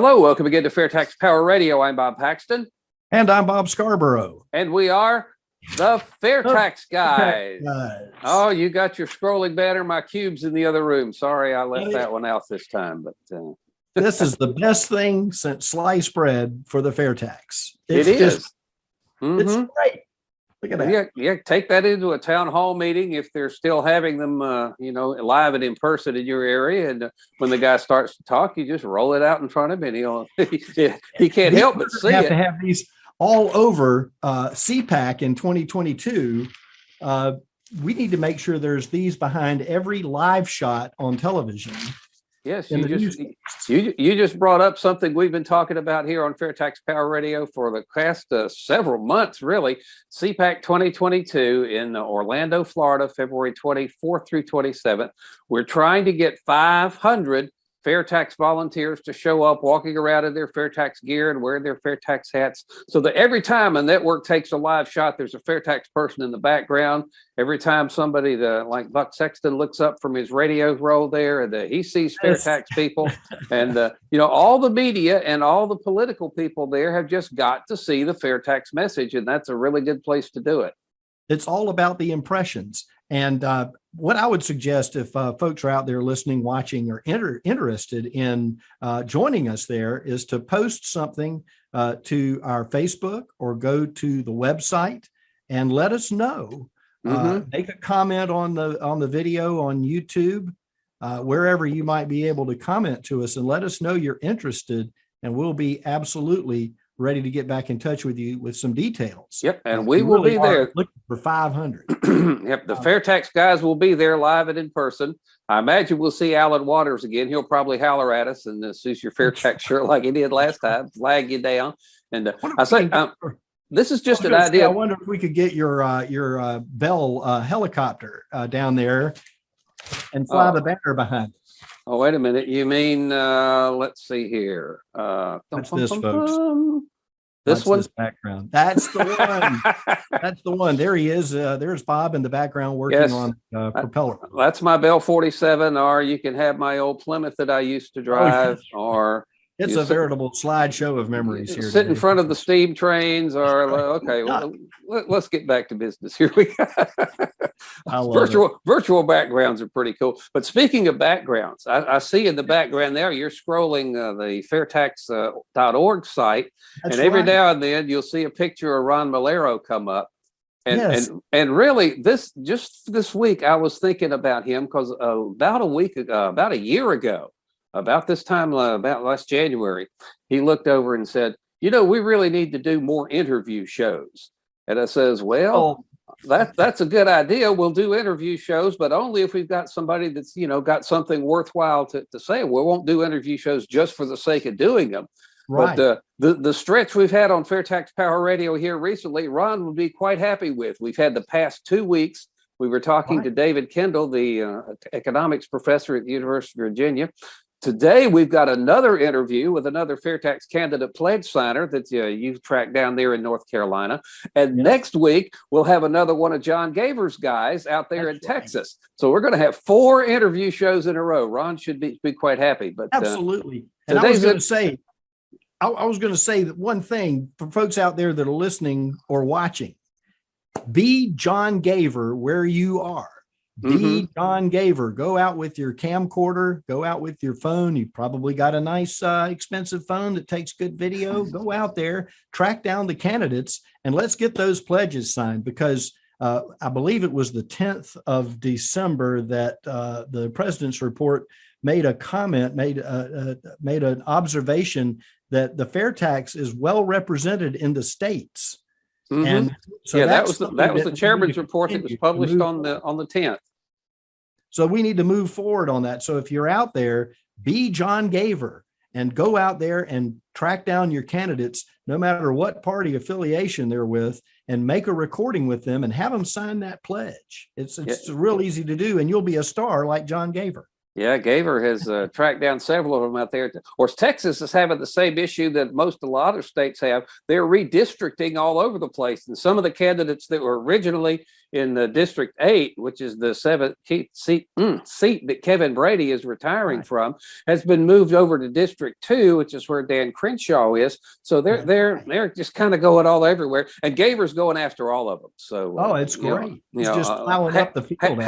Hello, welcome again to Fair Tax Power Radio. I'm Bob Paxton. And I'm Bob Scarborough. And we are the Fair Tax Guys. Oh, you got your scrolling banner. My cube's in the other room. Sorry, I left that one out this time. But this is the best thing since sliced bread for the Fair Tax. It's It's great. Look at that. Yeah, take that into a town hall meeting if they're still having them, live and in person in your area. And when the guy starts to talk, you just roll it out in front of him, and he can't help but see have it. To have these all over CPAC in 2022. We need to make sure there's these behind every live shot on television. Yes, you just brought up something we've been talking about here on Fair Tax Power Radio for the past several months, really. CPAC 2022 in Orlando, Florida, February 24th through 27th. We're trying to get 500 Fair Tax volunteers to show up walking around in their Fair Tax gear and wearing their Fair Tax hats, so that every time a network takes a live shot, there's a Fair Tax person in the background. Every time somebody like Buck Sexton looks up from his radio roll there, and he sees Fair Tax people, and all the media and all the political people there have just got to see the Fair Tax message, and that's a really good place to do it. It's all about the impressions. And what I would suggest, if folks are out there listening, watching, or interested in joining us there, is to post something to our Facebook or go to the website and let us know. Make a comment on the video on YouTube, wherever you might be able to comment to us, and let us know you're interested, and we'll be absolutely ready to get back in touch with you with some details. Yep, and we will be there. Looking for 500. Yep, the Fair Tax guys will be there live and in person. I imagine we'll see Alan Waters again. He'll probably holler at us and suit your Fair Tax shirt like he did last time, flag you down. And I say, this is just an idea. I wonder if we could get your Bell helicopter down there and fly the banner behind it. Oh, wait a minute. You mean, let's see here. What's this, folks? This one? This background. That's the one. That's the one. There he is. There's Bob in the background working on propeller. That's my Bell 47, or you can have my old Plymouth that I used to drive, or... It's a veritable slideshow of memories here. Sit in front of the steam trains, or okay, well, let's get back to business. Here we go. Virtual backgrounds are pretty cool. But speaking of backgrounds, I see in the background there, you're scrolling the fairtax.org site, and every now and then you'll see a picture of Ron Malero come up. And really, this week I was thinking about him because about a year ago, about this time, about last January, he looked over and said, we really need to do more interview shows. And I says, well, that's a good idea. We'll do interview shows, but only if we've got somebody that's, got something worthwhile to say. We won't do interview shows just for the sake of doing them. Right. But the stretch we've had on Fair Tax Power Radio here recently, Ron would be quite happy with. We've had the past 2 weeks. We were talking to David Kendall, the economics professor at the University of Virginia. Today, we've got another interview with another Fair Tax candidate pledge signer that you've tracked down there in North Carolina. And next week, we'll have another one of John Gaver's guys out there in Texas. So we're going to have 4 interview shows in a row. Ron should be quite happy. But absolutely. And I was going to say that one thing for folks out there that are listening or watching: be John Gaver where you are. Be John Gaver. Go out with your camcorder, go out with your phone. You probably got a nice, expensive phone that takes good video. Go out there, track down the candidates, and let's get those pledges signed, because I believe it was the 10th of December that the president's report made a comment, made an observation that the Fair Tax is well represented in the states. And so that was the chairman's report that was published on the 10th. So we need to move forward on that. So if you're out there, be John Gaver and go out there and track down your candidates, no matter what party affiliation they're with, and make a recording with them and have them sign that pledge. It's real easy to do, and you'll be a star like John Gaver. Yeah, Gaver has tracked down several of them out there. Of course, Texas is having the same issue that a lot of states have. They're redistricting all over the place. And some of the candidates that were originally in the District 8, which is the seventh seat that Kevin Brady is retiring from, has been moved over to District 2, which is where Dan Crenshaw is. So they're just kind of going all everywhere. And Gaver's going after all of them. So it's great. He's just plowing up the field.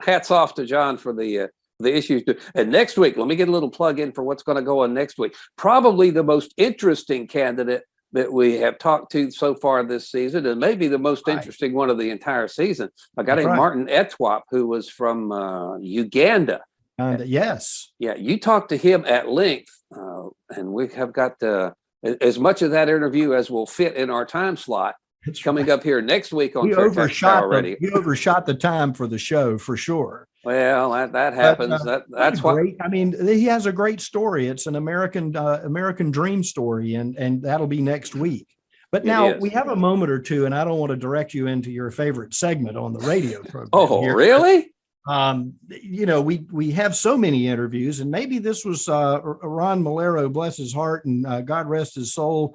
Hats off to John for the issues. And next week, let me get a little plug in for what's going to go on next week. Probably the most interesting candidate that we have talked to so far this season, and maybe the most interesting one of the entire season. A guy named Martin Etwap, who was from Uganda. Yes. Yeah, you talked to him at length, and we have got as much of that interview as will fit in our time slot. It's coming up here next week on already. You overshot the time for the show for sure. Well, that happens. That's great. I mean, he has a great story. It's an American dream story, and that'll be next week. But now we have a moment or two, and I don't want to direct you into your favorite segment on the radio program. Oh, here. Really? We have so many interviews, and maybe this was Ron Malero, bless his heart, and God rest his soul.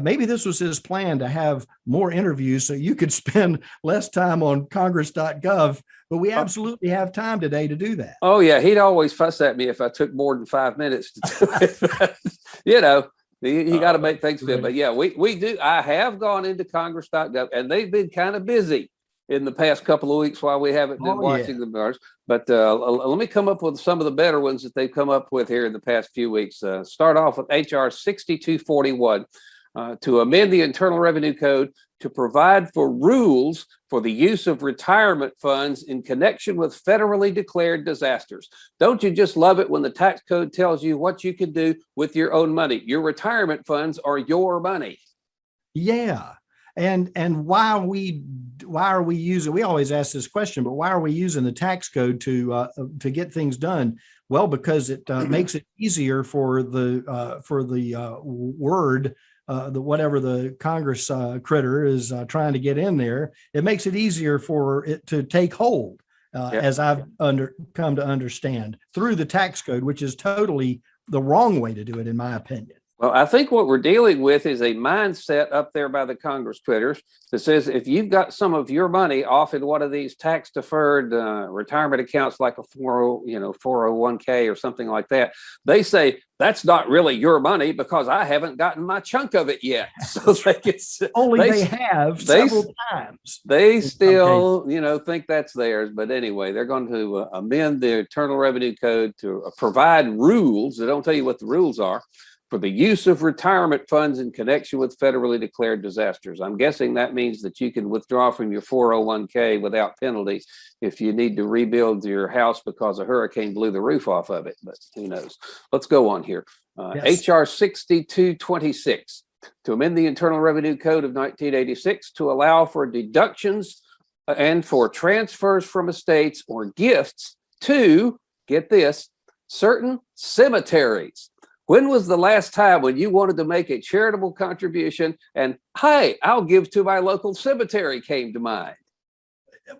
Maybe this was his plan to have more interviews so you could spend less time on Congress.gov, but we absolutely have time today to do that. Oh, yeah. He'd always fuss at me if I took more than 5 minutes to do it. You got to make things fit. But yeah, we do. I have gone into Congress.gov, and they've been kind of busy in the past couple of weeks while we haven't been watching the bars. But let me come up with some of the better ones that they've come up with here in the past few weeks. Start off with HR 6241. To amend the Internal Revenue Code to provide for rules for the use of retirement funds in connection with federally declared disasters. Don't you just love it when the tax code tells you what you can do with your own money? Your retirement funds are your money. Yeah. And why are we using, we always ask this question, but why are we using the tax code to get things done? Well, because it makes it easier for the word, whatever the Congress critter is trying to get in there. It makes it easier for it to take hold, as I've come to understand, through the tax code, which is totally the wrong way to do it, in my opinion. Well, I think what we're dealing with is a mindset up there by the Congress critters that says if you've got some of your money off in one of these tax deferred retirement accounts like a 401k or something like that, they say that's not really your money because I haven't gotten my chunk of it yet. So they have several times. They still, think that's theirs. But anyway, they're going to amend the Internal Revenue Code to provide rules. They don't tell you what the rules are for the use of retirement funds in connection with federally declared disasters. I'm guessing that means that you can withdraw from your 401k without penalty if you need to rebuild your house because a hurricane blew the roof off of it, but who knows. Let's go on here. HR 6226, to amend the Internal Revenue Code of 1986 to allow for deductions and for transfers from estates or gifts to, get this, certain cemeteries. When was the last time when you wanted to make a charitable contribution and, hey, I'll give to my local cemetery came to mind?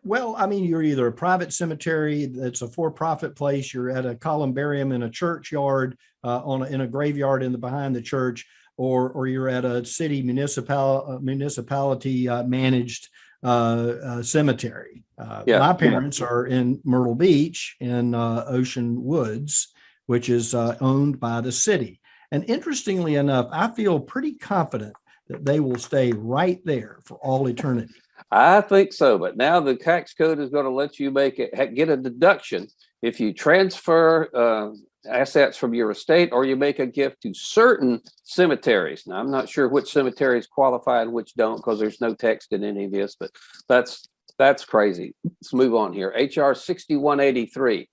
Well, I mean, you're either a private cemetery that's a for-profit place, you're at a columbarium in a churchyard, in a graveyard behind the church, or you're at a city municipality managed cemetery. My parents are in Myrtle Beach in Ocean Woods, which is owned by the city. And interestingly enough, I feel pretty confident that they will stay right there for all eternity. I think so, but now the tax code is going to let you get a deduction if you transfer assets from your estate or you make a gift to certain cemeteries. Now, I'm not sure which cemeteries qualify and which don't because there's no text in any of this, but that's crazy. Let's move on here. HR 6183.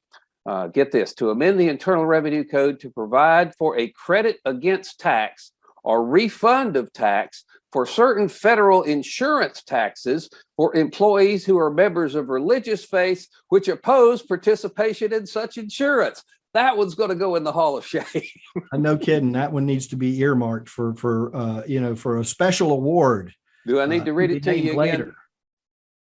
Get this, to amend the Internal Revenue Code to provide for a credit against tax or refund of tax for certain federal insurance taxes for employees who are members of religious faiths which oppose participation in such insurance. That one's going to go in the Hall of Shame. No kidding. That one needs to be earmarked for a special award. Do I need to read it to you again? Later.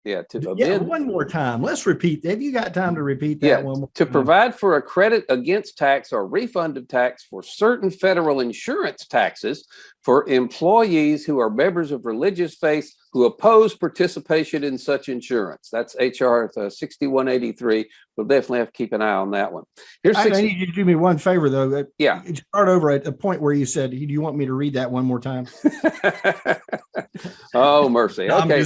Yeah, to Yeah, amend. one more time. Let's repeat. Have you got time to repeat that Yeah, one more to time? provide for a credit against tax or refund of tax for certain federal insurance taxes for employees who are members of religious faiths who oppose participation in such insurance. That's HR 6183. We'll definitely have to keep an eye on that one. Here's I need you to do me one favor, though. Yeah. Start over at a point where you said, do you want me to read that one more time? Oh, mercy. No, okay.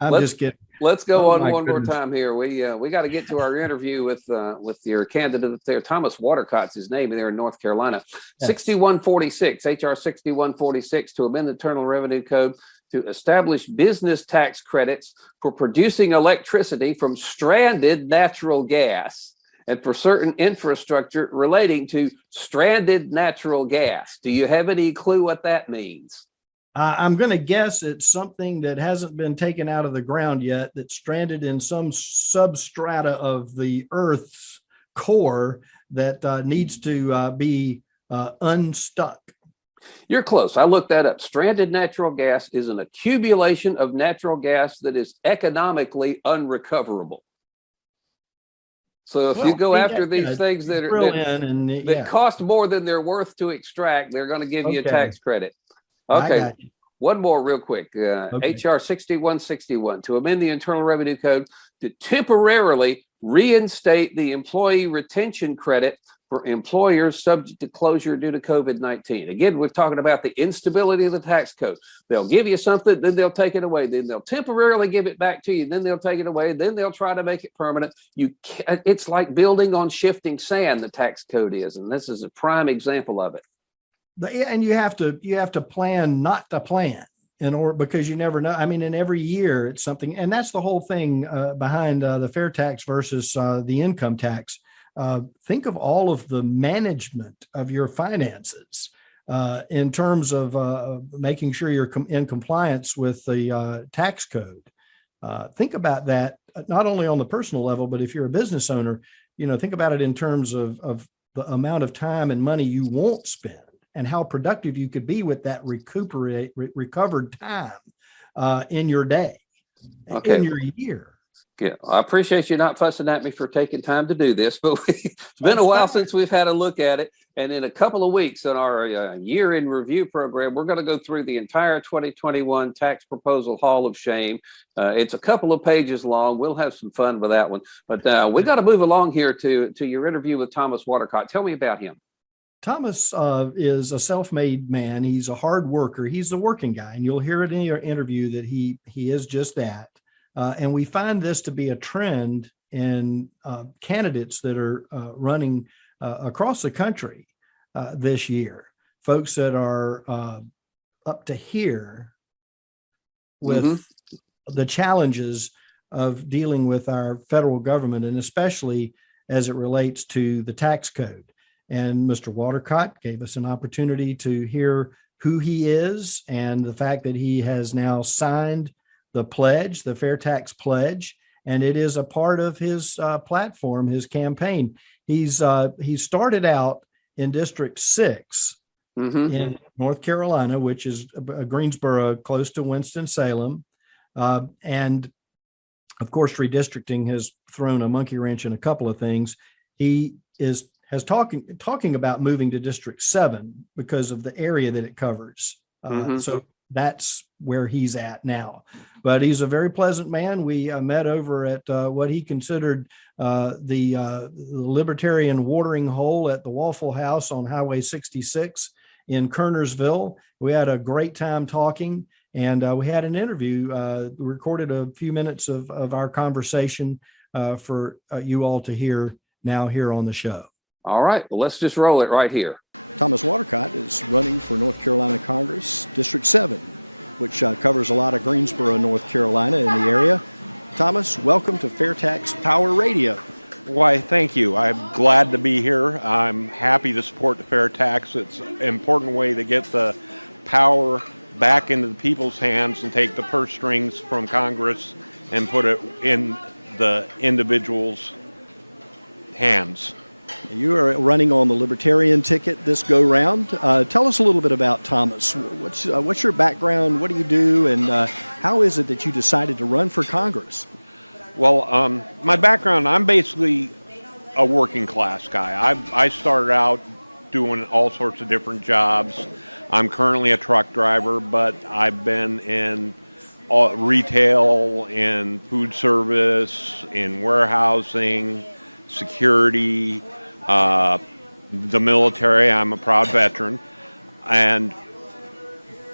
I'm just kidding. Let's go on one more time here. We got to get to our interview with your candidate there. Thomas Watercott's his name there in North Carolina. Yes. 6146, HR 6146, to amend the Internal Revenue Code to establish business tax credits for producing electricity from stranded natural gas and for certain infrastructure relating to stranded natural gas. Do you have any clue what that means? I'm going to guess it's something that hasn't been taken out of the ground yet, that's stranded in some substrata of the Earth's core that needs to be unstuck. You're close. I looked that up. Stranded natural gas is an accumulation of natural gas that is economically unrecoverable. So if you go after these things that cost more than they're worth to extract, they're going to give you a tax credit. Okay, one more real quick. HR 6161, to amend the Internal Revenue Code to temporarily reinstate the employee retention credit for employers subject to closure due to COVID-19. Again, we're talking about the instability of the tax code. They'll give you something, then they'll take it away. Then they'll temporarily give it back to you. Then they'll take it away. Then they'll try to make it permanent. It's like building on shifting sand, the tax code is, and this is a prime example of it. And you have to plan not to plan because you never know. I mean, in every year it's something, and that's the whole thing behind the fair tax versus the income tax. Think of all of the management of your finances in terms of making sure you're in compliance with the tax code. Think about that not only on the personal level, but if you're a business owner, think about it in terms of the amount of time and money you won't spend, and how productive you could be with that recovered time in your day, in your year. Yeah, I appreciate you not fussing at me for taking time to do this, but it's been a while since we've had a look at it. And in a couple of weeks in our year in review program, we're going to go through the entire 2021 tax proposal Hall of Shame. It's a couple of pages long. We'll have some fun with that one. But we got to move along here to your interview with Thomas Watercott. Tell me about him. Thomas is a self-made man. He's a hard worker. He's a working guy, and you'll hear it in your interview that he is just that. And we find this to be a trend in candidates that are running across the country this year. Folks that are up to here with the challenges of dealing with our federal government, and especially as it relates to the tax code. And Mr. Watercott gave us an opportunity to hear who he is and the fact that he has now signed the pledge, the Fair Tax Pledge, and it is a part of his platform, his campaign. He started out in District 6 in North Carolina, which is Greensboro, close to Winston-Salem. And of course, redistricting has thrown a monkey wrench in a couple of things. He has talking about moving to District 7 because of the area that it covers. So that's where he's at now. But he's a very pleasant man. We met over at what he considered the Libertarian watering hole at the Waffle House on Highway 66 in Kernersville. We had a great time talking, and we had an interview, recorded a few minutes of our conversation for you all to hear now here on the show. All right, well, let's just roll it right here. Thomas Watercott is running for North Carolina Congress, District 7, which covers a lot of Greensboro, North Carolina in the area. Thomas, welcome to Fair Tax Power Radio. Why, thank you. I'm glad to be here. I'm happy to support the fair tax. It's an important way to get the power back into the people's hands and take the purse strings from Congress and put it in the individual's hands. You are running on the Libertarian ticket this go round. Tell us a little bit about Thomas. What's your background? What do you do? And how is it that you decided to run for Congress? Well, my background, I'm basically a working class guy. I started out doing all sorts of different jobs. I'm currently a truck driver, but I've been in retail, in food service, in warehousing, security, the military. I'm a proud veteran. And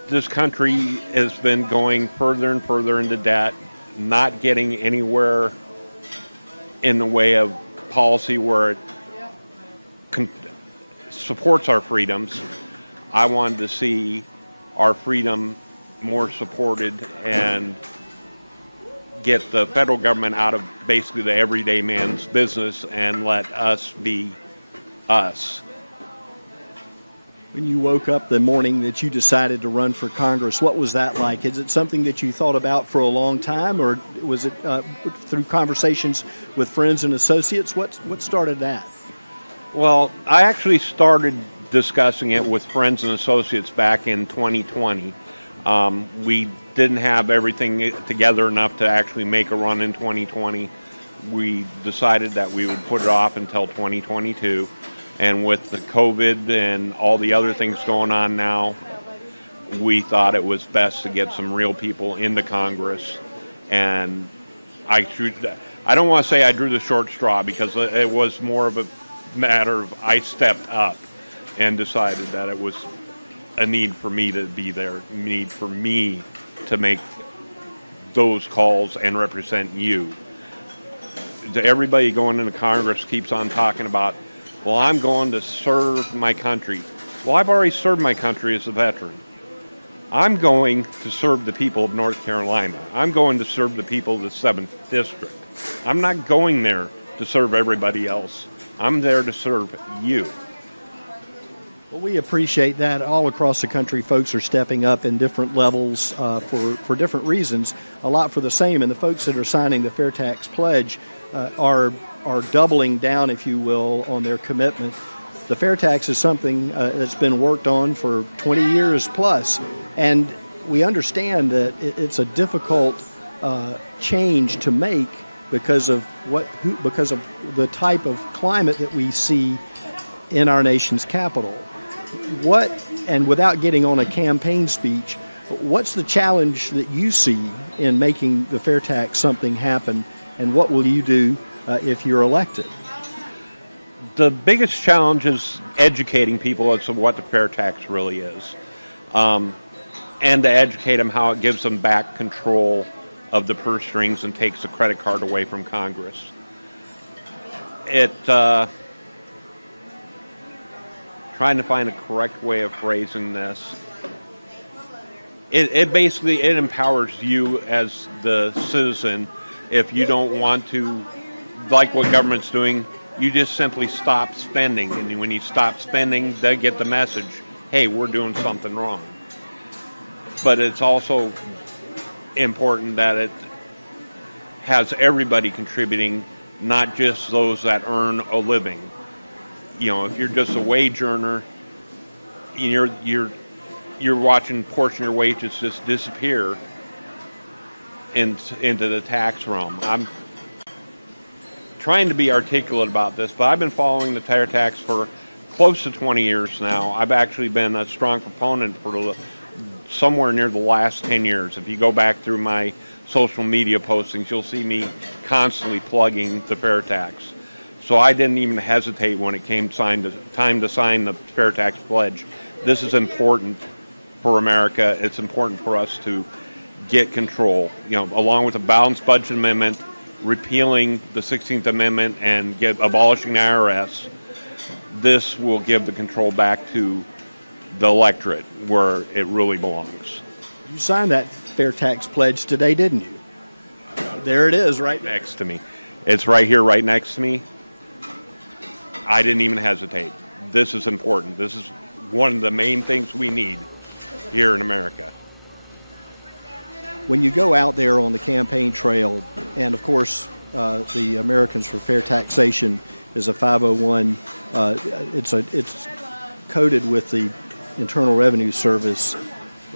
this country has been going further and further into debt, not getting anywhere in the way of policy where it supports our freedoms. I wanted to see our freedom more supported and get the federal government out of basically the everyday man's business and let us be us. When you woke up the morning that you decided to run for Congress, what was that like? Is it something that you thought about for a long time, or was it through conversations with friends and associates? What started that? Well, I actually started discussing it with friends and associates back in 2020. We didn't have everything together enough to actually make a run in 2020. We decided that we would put it off until 2022. And with the COVID and all the other things going on now, we thought it was best to get some real people into Congress. And I don't want to say I drew the short straw, because it was more of a matter of I stepped up and decided that it was a need for me to be there, need for me to make those calls and represent you. Everybody going into Congress keeps on talking about, well, I'm going to serve my country. Well, I've already served my country as a veteran. I'm going to serve the people of North Carolina. I'm going to serve the people of the 7th District. I'm not going there to serve everybody else. I'm there to serve you. Well, we appreciate that. All across the country, folks are stepping up in different levels for different reasons, a lot for the same. And the folks that are signing the Fair Tax Pledge are doubling down, if you will, on their commitment. The fair tax is something that's been worked on for 20 years plus, and we understand that it's a difficult change to make because of the type of climate that we see in our nation's capital. And without getting on a campaign speech, what's the challenge that you see in making the fair tax something happen, and what will you do if you're elected? The biggest challenge is educating people as to what the fair tax really is, and to educate them how it gives them back control of the purse strings and takes the credit card away from Congress. Trying to find a correct way of phrasing this. It basically empowers you as the citizen. If you don't want to like what government's doing, you just simply stop spending. And when you stop spending, they get the message, hey, we're doing something wrong. But it's also important that it has everybody contributing, not just those that earn a living. You know, if you're just a wage earner, you're watching a portion of your wages just disappear into the tax realm. I'm trying to be articulate about this, but I've been following the fair tax for close to 20 years now. I've actually been a strong proponent for somewhere near the last 10 years. If you go back through my social media postings, you'll see me constantly plugging the fair tax. So I didn't even hesitate when it came time to sign the fair tax pledge. This is important for America. It's important for us to get control, along with a balanced budget amendment, repealing the 16th Amendment and abolishing the IRS. This will give the control back to the electorate where it really belongs. You signed that fair tax pledge today, didn't you? There it is, right next to me. It's right here, right next to me. I didn't even hesitate. This is important. This is one of the main things we need here in America. When you go out there on the campaign trail, and of course the Americans for Fair Taxation is a 501. It's coded with the Internal Revenue Service.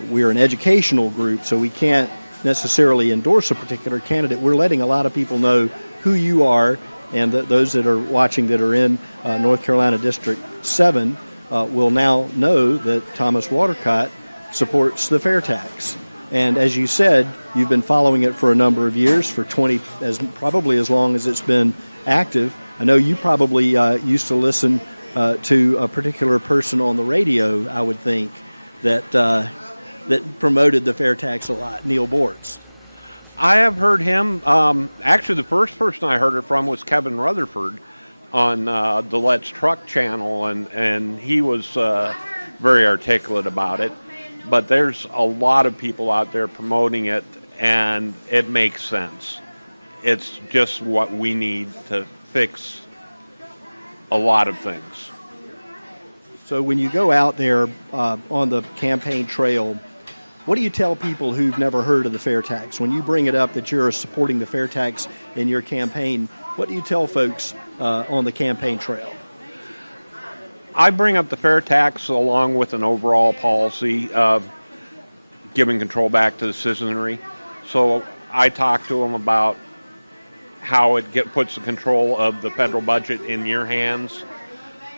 We're an educational group, so we can't necessarily endorse a particular candidate. We're letting a lot of people know who you are, and those that are watching that are in North Carolina District 7 will now know that Thomas Watercott supports the fair tax. And as you said, you've been following it for a number of years, for probably as long as it's been active. I know you probably used to listen to a particular person on the radio, I would think, that promoted the fair tax a lot, Neil Bortz. I have heard him. Actually, the first person I heard it from was Kevin Rutherford on the Let's Truck channel, and he was very articulate about it. But there's a lot of people out there promoting it, and it makes sense. It's just what we need to fix a lot of things. So when you go out there on the campaign trail, what do you tell people who've never heard of the fair tax? When you bring it up that you're supporting the fair tax in your campaign, what do you tell folks on the campaign trail? I bring up the fair tax along with an overall policy of giving control back to the citizenry. So I talk to them about how it puts the control of the federal budget in your hands.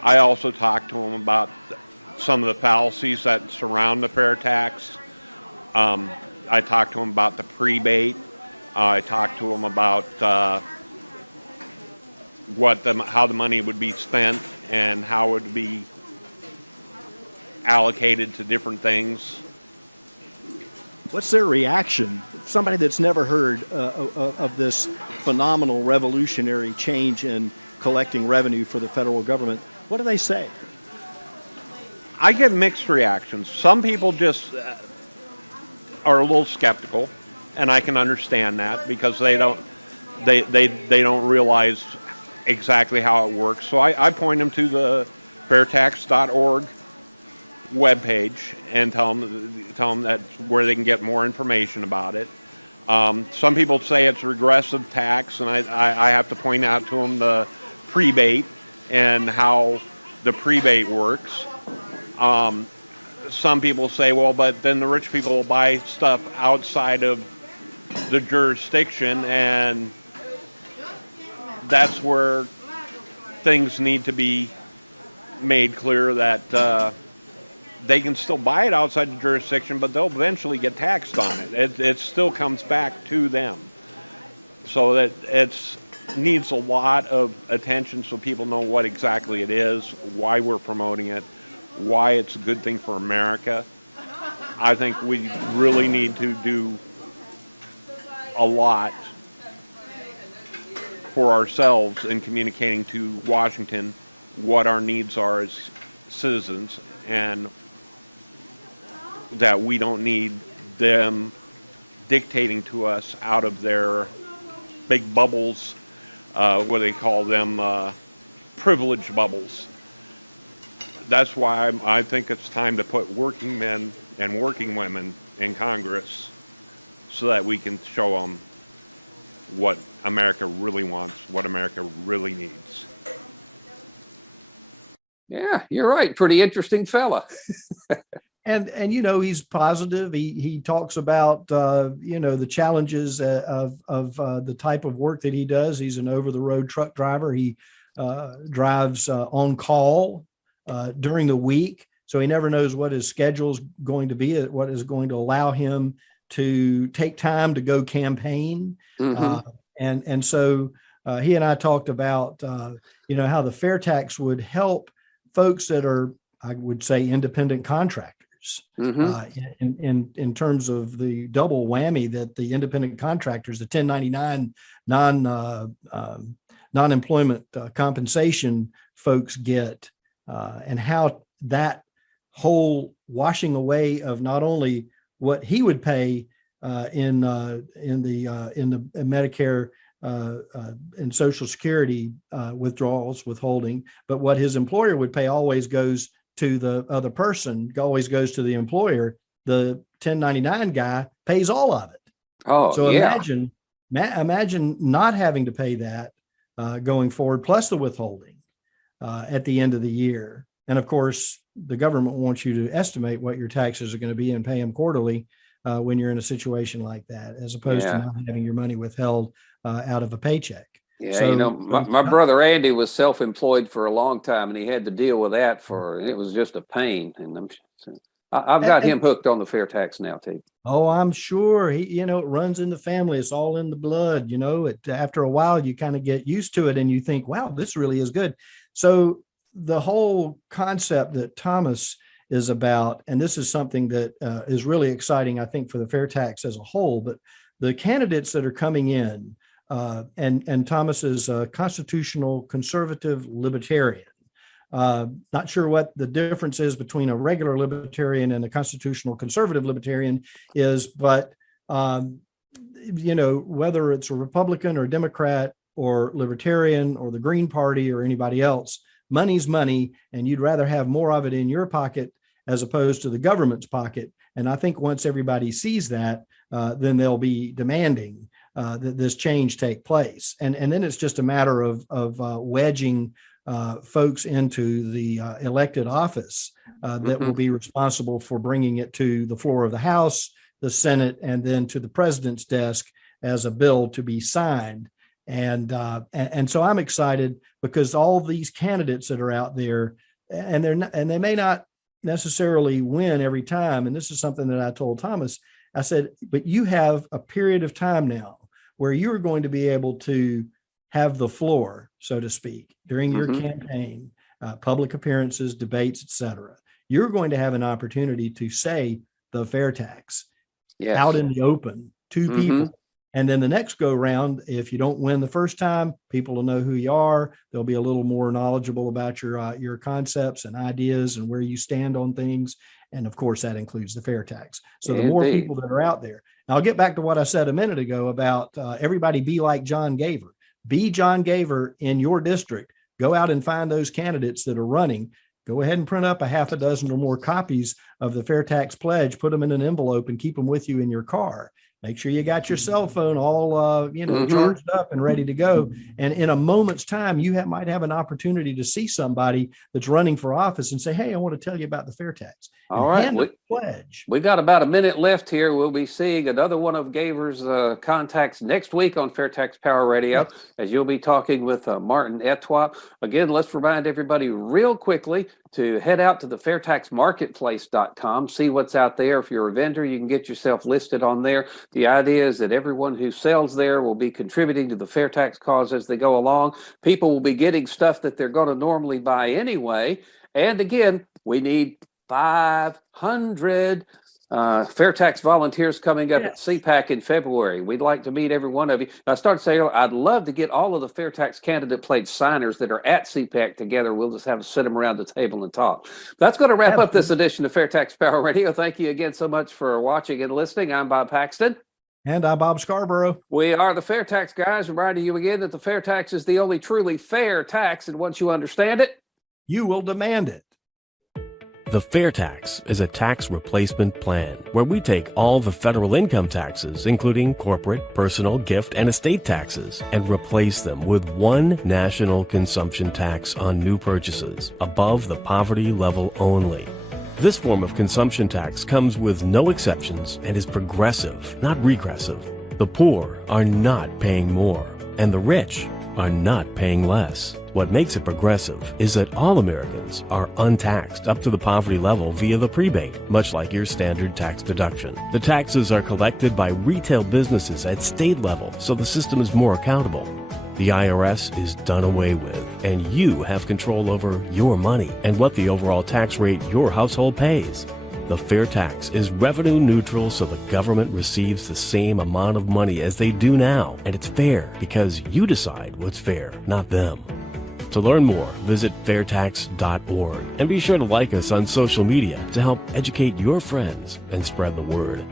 I also talk to them about some of the fallacies that surround the fair tax. I talk to them about the prebate. I talk to them about how the money would be spent and how it would be allocated to different things. What's their reaction? Somebody that's never heard of this phenomenal revolutionary change in collecting revenue for the federal government, what do they say? I get mixed reactions. Some people just are a little skeptical, and I can understand that because they don't realize exactly how it works. So I point them to the fairtax.org webpage and tell them that's where they can get more information about it. Some people say it's regressive tax, and I have to point out to them the prebate and how the prebate works. Some people say, well, but then the rich people will buy stuff outside of the jurisdiction, and that's where things need to be made clear that they can still buy it outside the jurisdiction, but they'll eventually get taxed on it. It still comes back to them. So that it needs a lot of attention so people know what exactly it is, why we're promoting it, why it's a good thing for America. I think we really need to do a lot for ourselves in communicating to Washington what our needs are as citizens, and that we don't need them dictating to us out of their big bubbles, what they call them, privilege bubbles. That's why I think it's time to put working men and working women in Congress so that we can show them what America really wants, what America really needs. Yeah, you're right. Pretty interesting fella. And you know, he's positive. He talks about the challenges of the type of work that he does. He's an over-the-road truck driver. He drives on call during the week, so he never knows what his schedule is going to be, what is going to allow him to take time to go campaign. Mm-hmm. And so he and I talked about how the fair tax would help folks that are, I would say, independent contractors. In terms of the double whammy that the independent contractors, the 1099 non-employment compensation folks get, and how that whole washing away of not only what he would pay in the Medicare and Social Security withdrawals, withholding, but what his employer would pay always goes to the other person, always goes to the employer. The 1099 guy pays all of it. Oh, so yeah. imagine not having to pay that, going forward, plus the withholding at the end of the year. And of course, the government wants you to estimate what your taxes are going to be and pay them quarterly when you're in a situation like that, as opposed to not having your money withheld out of a paycheck. Yeah, so, my brother Andy was self-employed for a long time, and he had to deal with that it was just a pain. And I've got him hooked on the fair tax now too. Oh, I'm sure it runs in the family. It's all in the blood. After a while, you kind of get used to it and you think, wow, this really is good. So the whole concept that Thomas is about, and this is something that is really exciting, I think, for the fair tax as a whole, but the candidates that are coming in, and Thomas is a constitutional conservative libertarian. Not sure what the difference is between a regular libertarian and a constitutional conservative libertarian is, but whether it's a Republican or Democrat or libertarian or the Green Party or anybody else, money's money, and you'd rather have more of it in your pocket as opposed to the government's pocket. And I think once everybody sees that, then they'll be demanding that this change take place. And then it's just a matter of wedging folks into the elected office that will be responsible for bringing it to the floor of the House, the Senate, and then to the president's desk as a bill to be signed. And so I'm excited because all these candidates that are out there, and they may not necessarily win every time. And this is something that I told Thomas. I said, but you have a period of time now where you're going to be able to have the floor, so to speak, during your campaign, public appearances, debates, etc. You're going to have an opportunity to say the fair tax out in the open to people. And then the next go round, if you don't win the first time, people will know who you are. They'll be a little more knowledgeable about your concepts and ideas and where you stand on things. And of course, that includes the fair tax. So the more people that are out there. Now, I'll get back to what I said a minute ago about everybody be like John Gaver. Be John Gaver in your district. Go out and find those candidates that are running. Go ahead and print up a half a dozen or more copies of the fair tax pledge, put them in an envelope and keep them with you in your car. Make sure you got your cell phone all, charged up and ready to go. And in a moment's time, you might have an opportunity to see somebody that's running for office and say, hey, I want to tell you about the fair tax. All right. Pledge. We got about a minute left here. We'll be seeing another one of Gaver's contacts next week on Fair Tax Power Radio, as you'll be talking with Martin Etwop. Again, let's remind everybody real quickly to head out to the fairtaxmarketplace.com, see what's out there. If you're a vendor, you can get yourself listed on there. The idea is that everyone who sells there will be contributing to the fair tax cause as they go along. People will be getting stuff that they're going to normally buy anyway. And again, we need 500 fair tax volunteers coming up at CPAC in February. We'd like to meet every one of you. I started saying, I'd love to get all of the fair tax candidate pledge signers that are at CPAC together. We'll just have to sit them around the table and talk. That's going to wrap up this edition of Fair Tax Power Radio. Thank you again so much for watching and listening. I'm Bob Paxton. And I'm Bob Scarborough. We are the Fair Tax Guys, reminding you again that the fair tax is the only truly fair tax. And once you understand it, you will demand it. The Fair Tax is a tax replacement plan where we take all the federal income taxes, including corporate, personal, gift, and estate taxes, and replace them with one national consumption tax on new purchases above the poverty level only. This form of consumption tax comes with no exceptions and is progressive, not regressive. The poor are not paying more, and the rich are not paying less. What makes it progressive is that all Americans are untaxed up to the poverty level via the prebate, much like your standard tax deduction. The taxes are collected by retail businesses at state level, so the system is more accountable. The IRS is done away with, and you have control over your money and what the overall tax rate your household pays. The fair tax is revenue neutral, so the government receives the same amount of money as they do now, and it's fair because you decide what's fair, not them. To learn more, visit fairtax.org and be sure to like us on social media to help educate your friends and spread the word.